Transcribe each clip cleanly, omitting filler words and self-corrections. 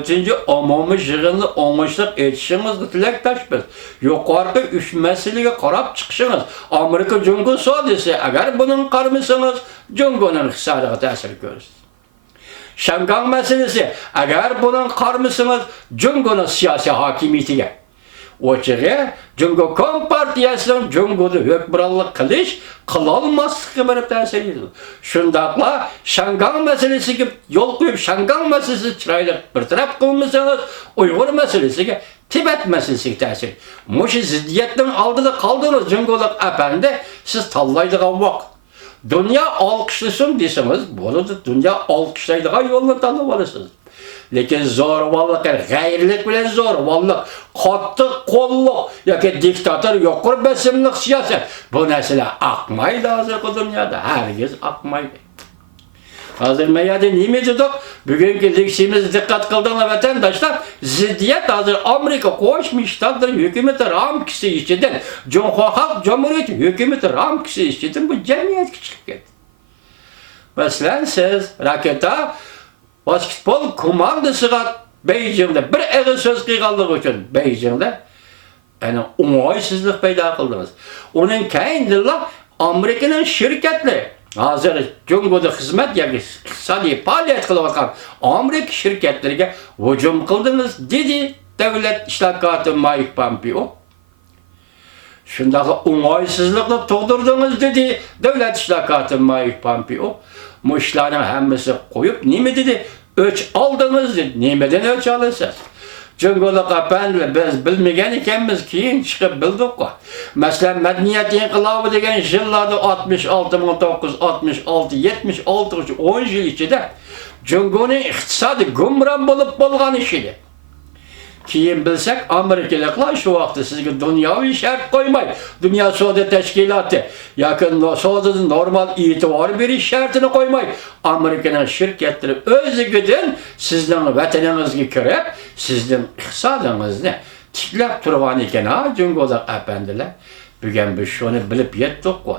Üçüncü, umumiy yig'inni o'ngishli etishingizga tilakdoshmiz. Yuqorqi 3 masalaga qarab chiqishingiz. Amerika Jungo savdosi agar buning qaramasangiz, Jungoning iqtisodiga ta'sir ko'rsatadi. Shangang masalasi agar buning qaramasangiz, Jungoning siyosiy hokimiyatiga Ochiqi, Jungo Kompartiyasining Jungoda hukmronlik qilolmasligiga bir ta'sir etadi. Shundaqla Shangang masalasiga yo'l qo'yib, Shangang masalasi chiroyli bir taraf qilmasangiz, Uyg'ur masalasiga, Tibet masalasiga ta'sir. Mush ziddiyatning oldida qoldingiz, Jungolik apandi, siz tanlaydigan vaqt. Dünya olqishlasin desangiz, bo'ladi, dunyo olqishlaydigan yo'lni tanlab olasiz. Lekin zo'ravonlik, g'ayrilik bilan zo'ravonlik, qattiq qo'lliq yoki diktator yuqori bosimli siyosat bu narsalar aqmaydi hozirgi dunyoda, hargiz aqmaydi. Hozir mayada nima dedik? Bugungi leksiyamiz diqqat qildinglar vatandoshlar, ziddiyat hozir Amerika Qo'shma Shtatlar hukumati ramkasi ichidan, Jumhur Xalq Jamhuriyati hukumati ramkasi ichidan bu jamiyatga chiqib ketdi. Masalan, siz raketa basketbol komandasiga Beijingda bir og'iz so'z qilganligi uchun Beijingda ana o'ng'aysizlik paydo qildingiz. Uning keyinda Amerikaning shirkatlari hozir Jungoda xizmat yoki iqtisodiy faoliyat qilayotgan Amerika shirkatlariga hujum qildingiz dedi davlat islohoti Mike Pompeo. Shundaqa o'ng'aysizlikni tug'dirdingiz dedi davlat islohoti Mike Pompeo. Bu ishlarning hammasi qo'yib nima dedi? O'ch oldingiz dedi. Nimadan o'ch olasiz? Jungolik apandilar biz bilmagan ekanmiz, keyin chiqib bildik-ku. Masalan, madaniyat inqilobi degan yillarda 66, 1966, 76 10 yil ichida Jungoning iqtisodi gumron bo'lib bo'lgan ish edi. Keyin bilsak, Amerikaliklar shu vaqtda sizga dunyoviy shart qo'ymay, Dunyo savdo tashkiloti yoki savdoda normal e'tibor berish shartini qo'ymay, Amerikaning shirkatlari o'zigidan sizning vataningizga kirib, sizning iqtisodingizni tiklab turgan ekan, ha, Jungolar apandilar. Bugun biz shuni bilib yetdik-ku.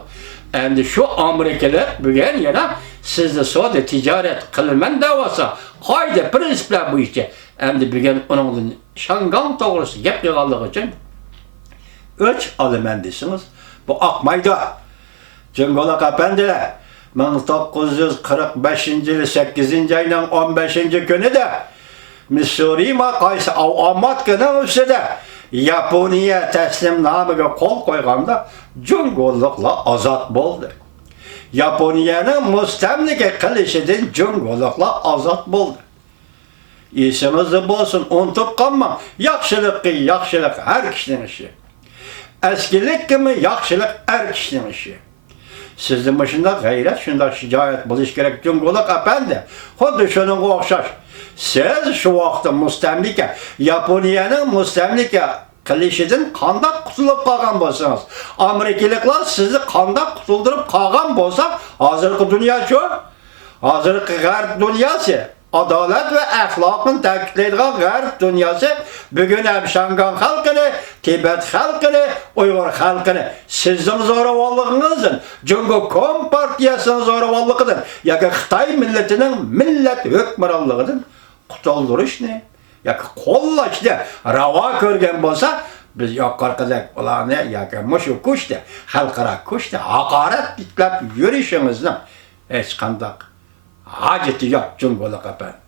Endi shu Amerikalar bugun yana sizni savdo tijorat qilaman davosi, qoida prinsiplar bo'yicha endi bugun uning Shangang to'g'risida gap qilganligi uchun o'ch olaman desiniz, bu aqmaydi. Jungolar apandilar 1945-yil 8-oyning 15-kunida Missouri qaysi avtomat kanalida Yaponiya taslimnomiga qo'l qo'yganda Jungoliklar ozod bo'ldi. Yaponiyaning mustamlika qilishidan Jungoliklar ozod bo'ldi. Esimizde bo'lsin, unutib qolmang. Yaxshilik har kishining ishi. Eskilik kimi yaxshilik har kishining ishi. Sizning shunday g'ayrat, shunday shijoat bo'lish kerak Jungolik apandi. Xuddi shunga o'xshash. Siz shu vaqtda mustamlika, Yaponiyaning mustamlika qilishidan qanday qutulib qolgan bo'lsangiz, Amerikaliklar sizni qanday qutuldirib qolgan bo'lsa, hozirgi dunyo-chu, hozirgi g'arb dunyosi adolat ve ahlakını ta'kidlaydigan g'arb dunyosi bugun ham Shangang xalqini, Tibet xalqini, Uyg'ur xalqini sizning zo'ravonligingizdan, Jungo Kompartiyasining zo'ravonligidan yoki Xitoy millatining millat hukmronligidan qutuldirishni yoki qo'llashni ravo ko'rgan bo'lsa, biz yuqorqidek ularni yoki mushu kuchda, xalqaro kuchda haqorat tiklab yurishimizning hech qanday hajati yo'q Jungolik apandi.